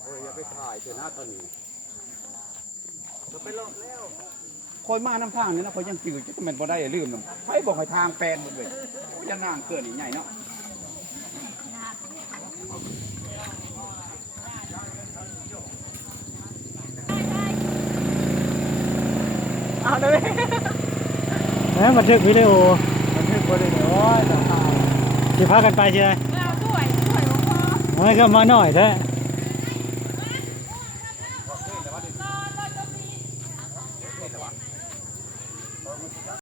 โอ้ยอย่าไปถ่ายเถอะนะตอนนี้จะไปลงแล้วคอยมาน้ำทางนี่นะคอยยังจืดจะเป็นบ่ได้ลืมนะใครบอกให้ทางแปลนหมดเลยยันนางเกินอีกใหญ่เนาะเอาเลยบันทึกวิดีโอ มันคือคนเลยโอ้ย สิพากันไปใช่ไหม เอาด้วยของพ่อ ไม่ก็มาหน่อยแท้ เ